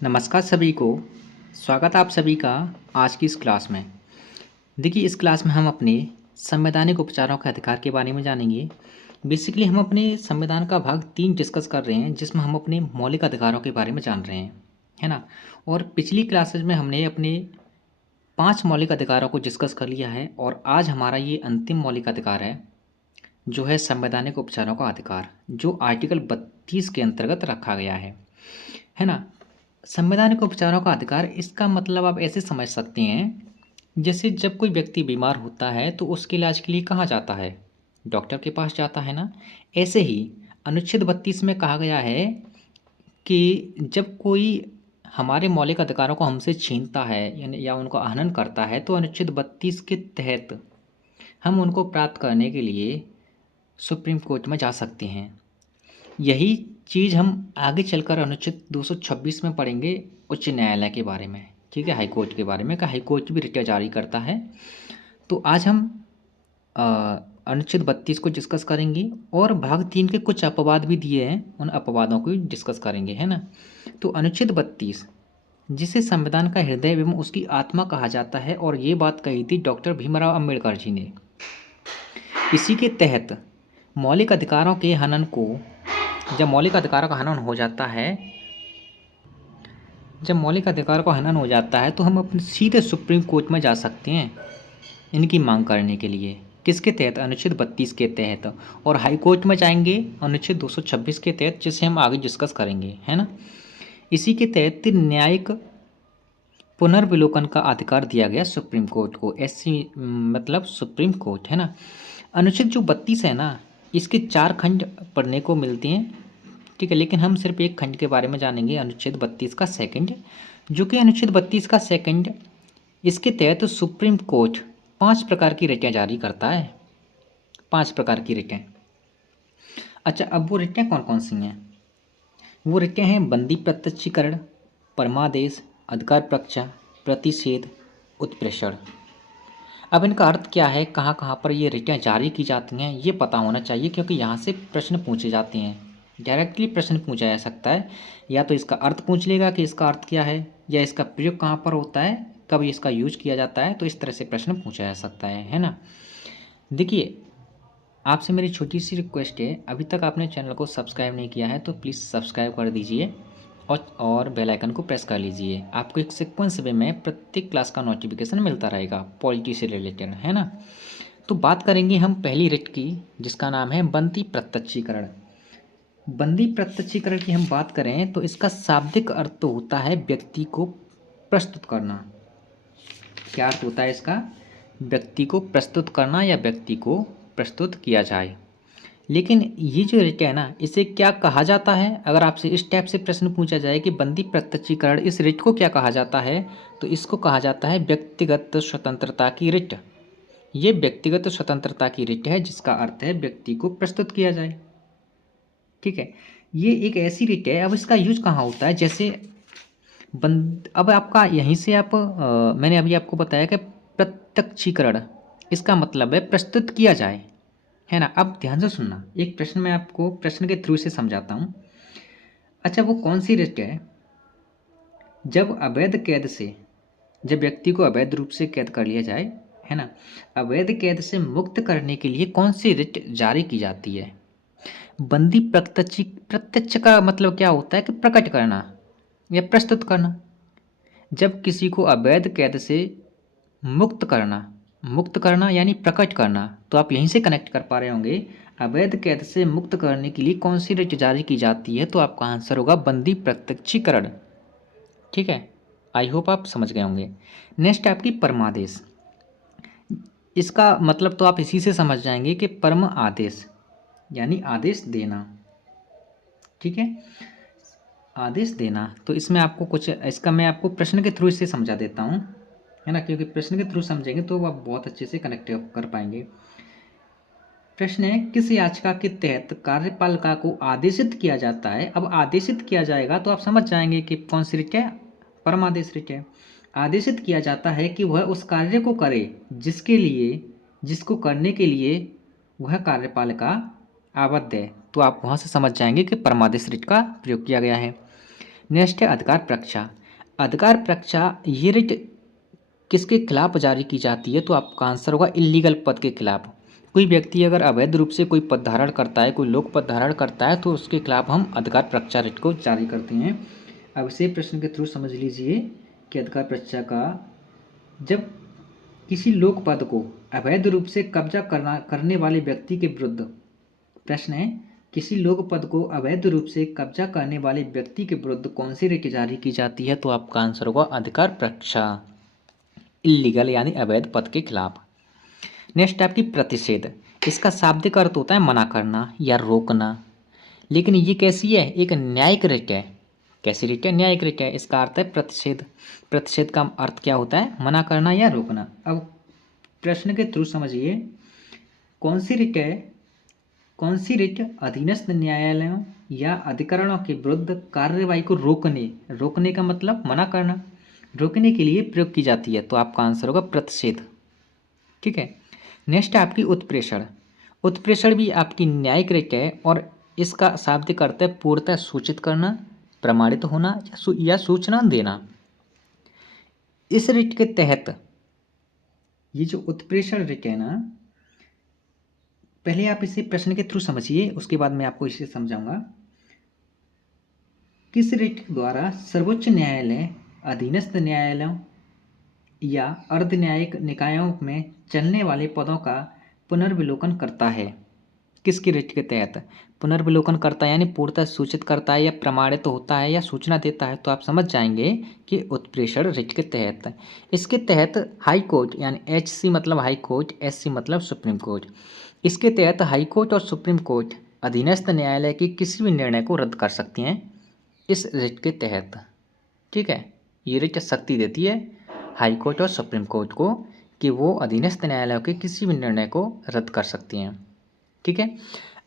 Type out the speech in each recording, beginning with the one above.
नमस्कार सभी को। स्वागत है आप सभी का आज की इस क्लास में। देखिए, इस क्लास में हम अपने संवैधानिक उपचारों के अधिकार के बारे में जानेंगे। बेसिकली हम अपने संविधान का भाग 3 डिस्कस कर रहे हैं, जिसमें हम अपने मौलिक अधिकारों के बारे में जान रहे हैं, है ना। और पिछली क्लासेज में हमने अपने 5 मौलिक अधिकारों को डिस्कस कर लिया है और आज हमारा ये अंतिम मौलिक अधिकार है, जो है संवैधानिक उपचारों का अधिकार, जो आर्टिकल 32 के अंतर्गत रखा गया है ना। संवैधानिक उपचारों का अधिकार, इसका मतलब आप ऐसे समझ सकते हैं, जैसे जब कोई व्यक्ति बीमार होता है तो उसके इलाज के लिए कहाँ जाता है? डॉक्टर के पास जाता है ना। ऐसे ही अनुच्छेद 32 में कहा गया है कि जब कोई हमारे मौलिक अधिकारों को हमसे छीनता है यानी या उनको हनन करता है, तो अनुच्छेद 32 के तहत हम उनको प्राप्त करने के लिए सुप्रीम कोर्ट में जा सकते हैं। यही चीज़ हम आगे चलकर अनुच्छेद 226 में पढ़ेंगे, उच्च न्यायालय के बारे में, ठीक है, हाई कोर्ट के बारे में, कि हाई कोर्ट भी रिट जारी करता है। तो आज हम अ, अनुच्छेद 32 को डिस्कस करेंगे और भाग 3 के कुछ अपवाद भी दिए हैं, उन अपवादों को भी डिस्कस करेंगे, है ना। तो अनुच्छेद 32, जिसे संविधान का हृदय एवं उसकी आत्मा कहा जाता है, और ये बात कही थी डॉक्टर भीमराव अम्बेडकर जी ने। इसी के तहत मौलिक अधिकारों के हनन को जब मौलिक अधिकारों का हनन हो जाता है जब मौलिक अधिकार का हनन हो जाता है तो हम अपने सीधे सुप्रीम कोर्ट में जा सकते हैं इनकी मांग करने के लिए। किसके तहत? अनुच्छेद 32 के तहत। और हाई कोर्ट में जाएंगे अनुच्छेद 226 के तहत, जिसे हम आगे डिस्कस करेंगे, है ना। इसी के तहत न्यायिक पुनर्विलोकन का अधिकार दिया गया सुप्रीम कोर्ट को। ऐसी मतलब सुप्रीम कोर्ट, है ना। अनुच्छेद जो 32 है ना, इसके 4 खंड पढ़ने को मिलते हैं, ठीक है, लेकिन हम सिर्फ एक खंड के बारे में जानेंगे, अनुच्छेद 32 का सेकंड, जो कि अनुच्छेद 32 का सेकंड, इसके तहत सुप्रीम कोर्ट 5 प्रकार की रिटें जारी करता है। 5 प्रकार की रिटें। अच्छा, अब वो रिटें कौन कौन सी हैं? वो रिटें हैं बंदी प्रत्यक्षीकरण, परमादेश, अधिकार प्रक्षा, प्रतिषेध, उत्प्रेषण। अब इनका अर्थ क्या है, कहाँ कहाँ पर ये रिटें जारी की जाती हैं, ये पता होना चाहिए, क्योंकि यहाँ से प्रश्न पूछे जाते हैं। डायरेक्टली प्रश्न पूछा जा सकता है, या तो इसका अर्थ पूछ लेगा कि इसका अर्थ क्या है, या इसका प्रयोग कहाँ पर होता है, कब इसका यूज किया जाता है। तो इस तरह से प्रश्न पूछा जा सकता है ना। देखिए, आपसे मेरी छोटी सी रिक्वेस्ट है, अभी तक आपने चैनल को सब्सक्राइब नहीं किया है तो प्लीज़ सब्सक्राइब कर दीजिए और बेल आइकन को प्रेस कर लीजिए। आपको एक सीक्वेंस वे में प्रत्येक क्लास का नोटिफिकेशन मिलता रहेगा पॉलिटी से रिलेटेड, है ना। तो बात करेंगे हम पहली रिट की, जिसका नाम है बंदी प्रत्यक्षीकरण। बंदी प्रत्यक्षीकरण की हम बात करें तो इसका शाब्दिक अर्थ तो होता है व्यक्ति को प्रस्तुत करना। क्या अर्थ होता है इसका? व्यक्ति को प्रस्तुत करना या व्यक्ति को प्रस्तुत किया जाए। लेकिन ये जो रिट है ना, इसे क्या कहा जाता है? अगर आपसे इस टाइप से प्रश्न पूछा जाए कि बंदी प्रत्यक्षीकरण, इस रिट को क्या कहा जाता है, तो इसको कहा जाता है व्यक्तिगत स्वतंत्रता की रिट। ये व्यक्तिगत स्वतंत्रता की रिट है, जिसका अर्थ है व्यक्ति को प्रस्तुत किया जाए, ठीक है। ये एक ऐसी रिट है। अब इसका यूज कहाँ होता है? जैसे अब आपका यहीं से मैंने अभी आपको बताया कि प्रत्यक्षीकरण, इसका मतलब है प्रस्तुत किया जाए, है ना। अब ध्यान से सुनना, एक प्रश्न मैं आपको प्रश्न के थ्रू से समझाता हूँ। अच्छा, वो कौन सी रिट है? जब अवैध कैद से, जब व्यक्ति को अवैध रूप से कैद कर लिया जाए, है ना, अवैध कैद से मुक्त करने के लिए कौन सी रिट जारी की जाती है? बंदी प्रत्यक्ष का मतलब क्या होता है कि प्रकट करना या प्रस्तुत करना। जब किसी को अवैध कैद से मुक्त करना, मुक्त करना यानी प्रकट करना, तो आप यहीं से कनेक्ट कर पा रहे होंगे। अवैध कैद से मुक्त करने के लिए कौन सी रिट जारी की जाती है? तो आपका आंसर होगा बंदी प्रत्यक्षीकरण, ठीक है। आई होप आप समझ गए होंगे। नेक्स्ट आपकी परमादेश। इसका मतलब तो आप इसी से समझ जाएंगे कि परम आदेश यानी आदेश देना, ठीक है, आदेश देना। तो इसमें आपको कुछ, इसका मैं आपको प्रश्न के थ्रू इसे समझा देता हूँ, है ना, क्योंकि प्रश्न के थ्रू समझेंगे तो आप बहुत अच्छे से कनेक्ट कर पाएंगे। प्रश्न है, किस याचिका के तहत कार्यपालिका को आदेशित किया जाता है? अब आदेशित किया जाएगा तो आप समझ जाएंगे कि कौन सी रिट है, परमादेश रिट है। आदेशित किया जाता है कि वह उस कार्य को करे जिसको करने के लिए वह कार्यपालिका आबद्ध है। तो आप वहाँ से समझ जाएंगे कि परमादेश रिट का प्रयोग किया गया है। नेक्स्ट है अधिकार परीक्षा। अधिकार परीक्षा ये रिट किसके खिलाफ जारी की जाती है? तो आपका आंसर होगा इल्लीगल पद के खिलाफ। कोई व्यक्ति अगर अवैध रूप से कोई पद धारण करता है, कोई लोक पद धारण करता है, तो उसके खिलाफ हम अधिकार परीक्षा रिट को जारी करते हैं। अब इसे प्रश्न के थ्रू समझ लीजिए कि अधिकार परीक्षा का जब किसी लोक पद को अवैध रूप से कब्जा करने वाले व्यक्ति के विरुद्ध, प्रश्न है किसी लोक पद को अवैध रूप से कब्जा करने वाले व्यक्ति के विरुद्ध कौन सी रिट जारी की जाती है? तो आपका आंसर होगा अधिकार परीक्षा, इल्लीगल यानी अवैध पद के खिलाफ। नेक्स्ट आपकी प्रतिषेध। इसका शाब्दिक अर्थ होता है मना करना या रोकना, लेकिन ये कैसी है? एक न्यायिक रिट है। कैसी रिट है? न्यायिक रिट है। इसका अर्थ है प्रतिषेध। प्रतिषेध का अर्थ क्या होता है? मना करना या रोकना। अब प्रश्न के थ्रू समझिए कौन सी रिट है, कौन सी रिट अधीनस्थ न्यायालयों या अधिकरणों के विरुद्ध कार्यवाही को रोकने का मतलब मना करना, रोकने के लिए प्रयोग की जाती है? तो आपका आंसर होगा प्रतिषेध। ठीक है। नेक्स्ट है आपकी उत्प्रेषण। उत्प्रेषण भी आपकी न्यायिक रिट है और इसका शाब्दिक अर्थ है पूर्णतः सूचित करना, प्रमाणित होना या सूचना देना। इस रिट के तहत ये जो उत्प्रेषण रिट है ना, पहले आप इसे प्रश्न के थ्रू समझिए, उसके बाद मैं आपको इसे समझाऊंगा। किस रिट द्वारा सर्वोच्च न्यायालय अधीनस्थ न्यायालयों या अर्ध न्यायिक निकायों में चलने वाले पदों का पुनर्विलोकन करता है? किसकी रिट के तहत पुनर्विलोकन करता है? यानी पूर्णतः सूचित करता है या प्रमाणित होता है या सूचना देता है? तो आप समझ जाएंगे कि उत्प्रेषण रिट के तहत। इसके तहत हाई कोर्ट यानी HC मतलब हाई कोर्ट, SC मतलब सुप्रीम कोर्ट, इसके तहत हाई कोर्ट और सुप्रीम कोर्ट अधीनस्थ न्यायालय के किसी भी निर्णय को रद्द कर सकती हैं इस रिट के तहत। ठीक है। ये रिट शक्ति देती है हाई कोर्ट और सुप्रीम कोर्ट को कि वो अधीनस्थ न्यायालयों के किसी भी निर्णय को रद्द कर सकती हैं। ठीक है।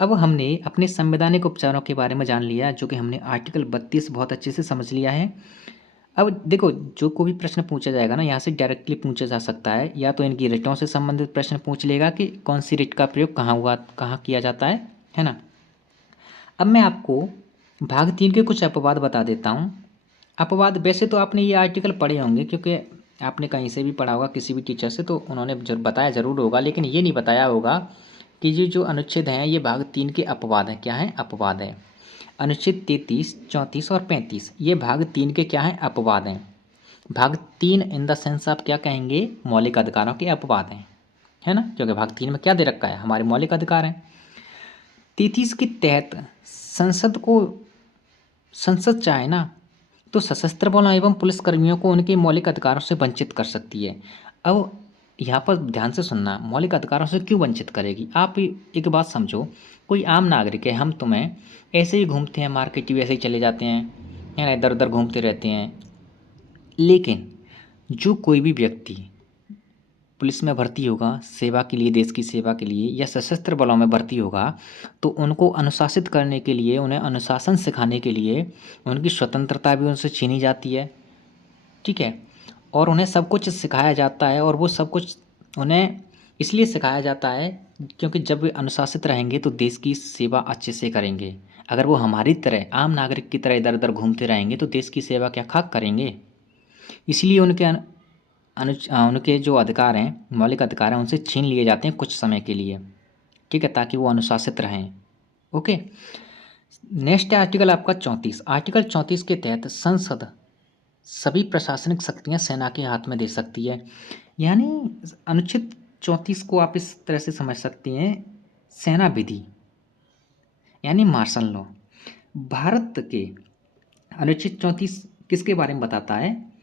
अब हमने अपने संवैधानिक उपचारों के बारे में जान लिया, जो कि हमने आर्टिकल 32 बहुत अच्छे से समझ लिया है। अब देखो, जो कोई भी प्रश्न पूछा जाएगा ना, यहाँ से डायरेक्टली पूछा जा सकता है, या तो इनकी रिटों से संबंधित प्रश्न पूछ लेगा कि कौन सी रिट का प्रयोग कहाँ हुआ, कहाँ किया जाता है ना। अब मैं आपको भाग 3 के कुछ अपवाद बता देता हूँ। अपवाद, वैसे तो आपने ये आर्टिकल पढ़े होंगे क्योंकि आपने कहीं से भी पढ़ा होगा, किसी भी टीचर से, तो उन्होंने बताया ज़रूर होगा, लेकिन ये नहीं बताया होगा कि ये जो अनुच्छेद हैं ये भाग 3 के अपवाद हैं। क्या हैं? अपवाद हैं। अनुच्छेद 33, 34 और 35 ये भाग 3 के क्या हैं? अपवाद हैं। भाग 3 इन द सेंस आप क्या कहेंगे? मौलिक अधिकारों के अपवाद हैं, है ना, क्योंकि भाग 3 में क्या दे रखा है? हमारे मौलिक अधिकार हैं। 33 के तहत संसद चाहे ना तो सशस्त्र बलों एवं पुलिसकर्मियों को उनके मौलिक अधिकारों से वंचित कर सकती है। अब यहाँ पर ध्यान से सुनना, मौलिक अधिकारों से क्यों वंचित करेगी? आप एक बात समझो, कोई आम नागरिक है, हम तुम्हें ऐसे ही घूमते हैं, मार्केट भी ऐसे ही चले जाते हैं, है ना, इधर उधर घूमते रहते हैं, लेकिन जो कोई भी व्यक्ति पुलिस में भर्ती होगा सेवा के लिए, देश की सेवा के लिए, या सशस्त्र बलों में भर्ती होगा, तो उनको अनुशासित करने के लिए, उन्हें अनुशासन सिखाने के लिए उनकी स्वतंत्रता भी उनसे छीनी जाती है। ठीक है। और उन्हें सब कुछ सिखाया जाता है, और वो सब कुछ उन्हें इसलिए सिखाया जाता है क्योंकि जब वे अनुशासित रहेंगे तो देश की सेवा अच्छे से करेंगे। अगर वो हमारी तरह आम नागरिक की तरह इधर उधर घूमते रहेंगे तो देश की सेवा क्या खाक करेंगे? इसलिए उनके जो अधिकार हैं, मौलिक अधिकार हैं, उनसे छीन लिए जाते हैं कुछ समय के लिए। ठीक है, ताकि वो अनुशासित रहें। ओके। नेक्स्ट है आर्टिकल आपका 34। आर्टिकल 34 के तहत संसद सभी प्रशासनिक शक्तियां सेना के हाथ में दे सकती है। यानी अनुच्छेद 34 को आप इस तरह से समझ सकती हैं, सेना विधि यानी मार्शल लॉ। भारत के अनुच्छेद 34 किसके बारे में बताता है?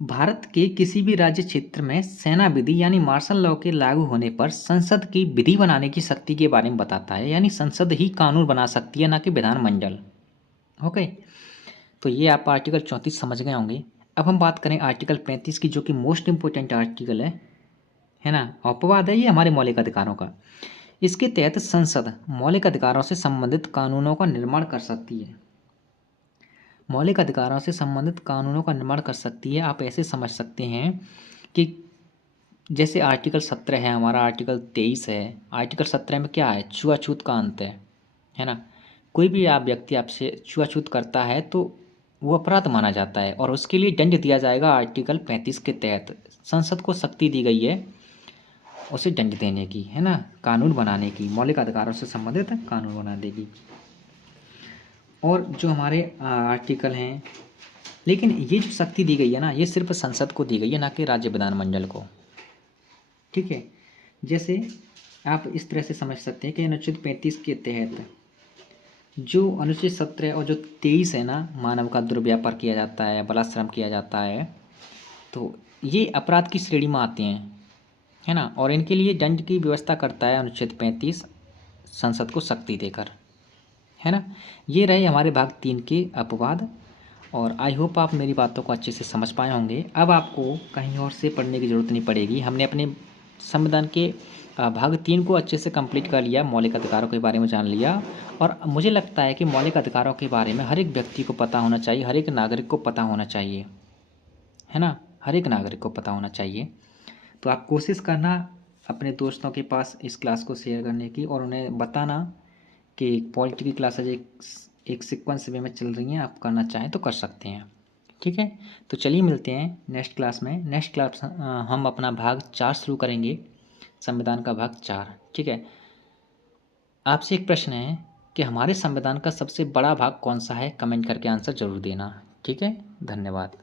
भारत के किसी भी राज्य क्षेत्र में सेना विधि यानी मार्शल लॉ के लागू होने पर संसद की विधि बनाने की शक्ति के बारे में बताता है। यानी संसद ही कानून बना सकती है, ना कि विधानमंडल। ओके। तो ये आप आर्टिकल 34 समझ गए होंगे। अब हम बात करें आर्टिकल 35 की, जो कि मोस्ट इंपोर्टेंट आर्टिकल है ना, अपवाद है ये हमारे मौलिक अधिकारों का। इसके तहत संसद मौलिक अधिकारों से संबंधित कानूनों का निर्माण कर सकती है। मौलिक अधिकारों से संबंधित कानूनों का निर्माण कर सकती है। आप ऐसे समझ सकते हैं कि जैसे आर्टिकल 17 है हमारा, आर्टिकल 23 है। आर्टिकल 17 में क्या है? छुआछूत का अंत है ना। कोई भी आप व्यक्ति आपसे छुआछूत करता है तो वो अपराध माना जाता है और उसके लिए दंड दिया जाएगा आर्टिकल 35 के तहत। संसद को शक्ति दी गई है उसे दंड देने की, है ना, कानून बनाने की, मौलिक अधिकारों से संबंधित कानून बना देगी। और जो हमारे आर्टिकल हैं, लेकिन ये जो शक्ति दी गई है ना, ये सिर्फ संसद को दी गई है, ना कि राज्य विधानमंडल को। ठीक है, जैसे आप इस तरह से समझ सकते हैं कि अनुच्छेद 35 के तहत जो अनुच्छेद 17 और जो 23 है ना, मानव का दुर्व्यापार किया जाता है, बलात्श्रम किया जाता है, तो ये अपराध की श्रेणी में आते हैं, है ना, और इनके लिए दंड की व्यवस्था करता है अनुच्छेद 35 संसद को शक्ति देकर, है ना। ये रहे हमारे भाग 3 के अपवाद, और आई होप आप मेरी बातों को अच्छे से समझ पाए होंगे। अब आपको कहीं और से पढ़ने की ज़रूरत नहीं पड़ेगी। हमने अपने संविधान के भाग 3 को अच्छे से कंप्लीट कर लिया, मौलिक अधिकारों के बारे में जान लिया, और मुझे लगता है कि मौलिक अधिकारों के बारे में हर एक व्यक्ति को पता होना चाहिए, हर एक नागरिक को पता होना चाहिए, है ना, हर एक नागरिक को पता होना चाहिए। तो आप कोशिश करना अपने दोस्तों के पास इस क्लास को शेयर करने की, और उन्हें बताना कि पॉलिटी की क्लासेज एक सीक्वेंस वे में चल रही हैं, आप करना चाहें तो कर सकते हैं। ठीक है, तो चलिए मिलते हैं नेक्स्ट क्लास में। नेक्स्ट क्लास हम अपना भाग 4 शुरू करेंगे, संविधान का भाग 4। ठीक है, आपसे एक प्रश्न है कि हमारे संविधान का सबसे बड़ा भाग कौन सा है, कमेंट करके आंसर जरूर देना। ठीक है, धन्यवाद।